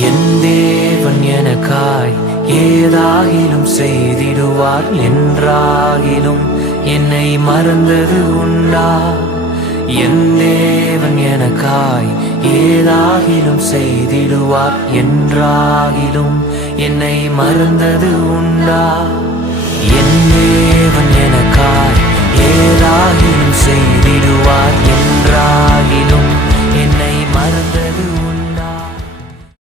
என் தேவன் எனக்காய் ஏதாகிலும் செய்திடுவார் என்றாகிலும் என்னை மறந்தது உண்டா? என் தேவன் எனக்காய் ஏதாகிலும் செய்திடுவார் என்றாகிலும் என்னை மறந்தது உண்டா? என்